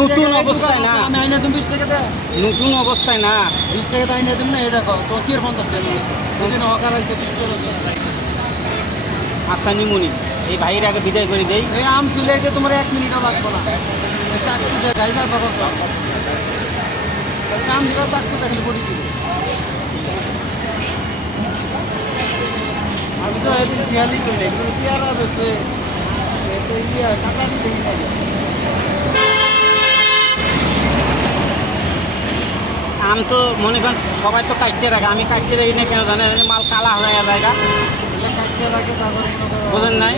নতুন অবস্থায় না, আমি আইনা তুমি 20 টাকা দে, নতুন অবস্থায় না। 20 টাকা তো আইনা তুমি না, এটা কো তো কি 50 টাকা দিছো এদিন হকার আইছে 20 টাকা। আচ্ছা নিমুনি, এই ভাইয়ের আগে বিদায় করে দেই। এই আম চুলাইতে তোমার 1 মিনিটও লাগবে না। এই চাকরি দে ড্রাইভার বাবা কাম দিবা, চাকরি দেখলে পড়ি দিবে। আমি তো এদিন খেয়ালই করি না, এগুলো পেয়ারা বেছে এতে ইয়া টাকা দিতে লাগে। আম তো মনে করেন সবাই তো কাটতে রাখে, আমি কাটতে রাখি না কেন জানেন? মাল কালা হয়ে জায়গা, বোঝেন নাই?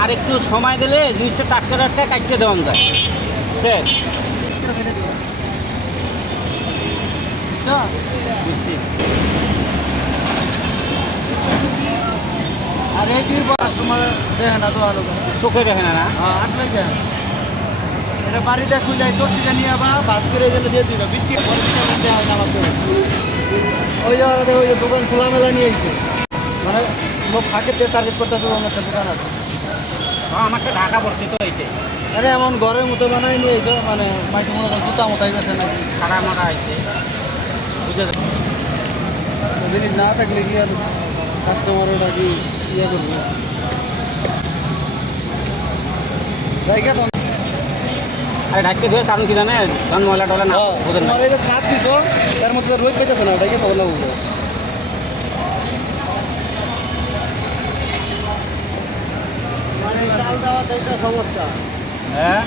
আর একটু সময় দিলে জিনিসটা টাটকা টাটকা কাটতে দেওয়া যায়, বুঝছেন? বুঝছি। আর এই দুই তোমার দেখে না তো আলো চোখে দেখে না না? হ্যাঁ আসলে দেখ এটা বাড়িতে খুলে চটকিটা নিয়ে আবার বাস করে গেলে দিয়ে দিবা বৃষ্টি দেওয়া হয় না আমার তো। ওই জায়গাতে ওই দোকান খোলামেলা নিয়ে এসছে, মানে লোক ফাঁকে দিয়ে টার্গেট করতে হবে, আমার একটা দোকান আছে। আমাকে ঢাকা পড়ছে তো এইটাই, আরে এমন ঘরের মতো বানাই নিয়ে এসো, মানে মাইসে মনে করেন জুতা মতাই গেছে নাকি খাড়া মারা হয়েছে, বুঝে জিনিস না থাকলে কি আর কাস্টমাররা কি ইয়ে করবে। জায়গা তো আর ঢাকতে ধরে কারণ কি জানেন? কারণ ময়লা টলা না, বোঝেন না? তোমার এই যে ছাদ দিছো তার মধ্যে রোদ পেতেছে না, ওটাকে তখন বুঝো। মানে চাল দেওয়া এইটা সমস্যা। হ্যাঁ,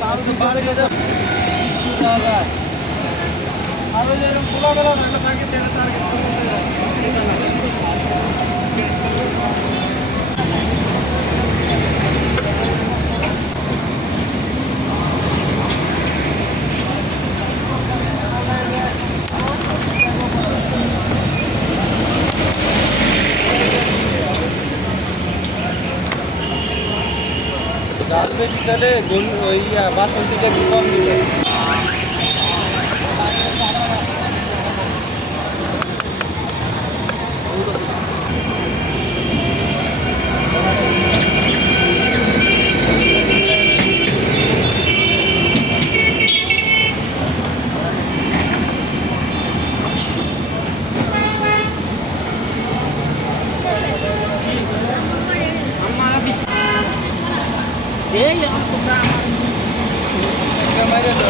চাল তো বাড়িতে দেওয়া যায়। আর ওই যে এরকম খোলামেলা থাকলে থাকে তেলে টার্গেট চাল বেশি তাহলে ওই বাসন্তীটা একটু কম দিবে। আমার এই তোমরা মাইরে তো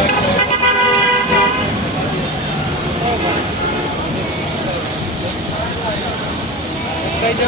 এই যে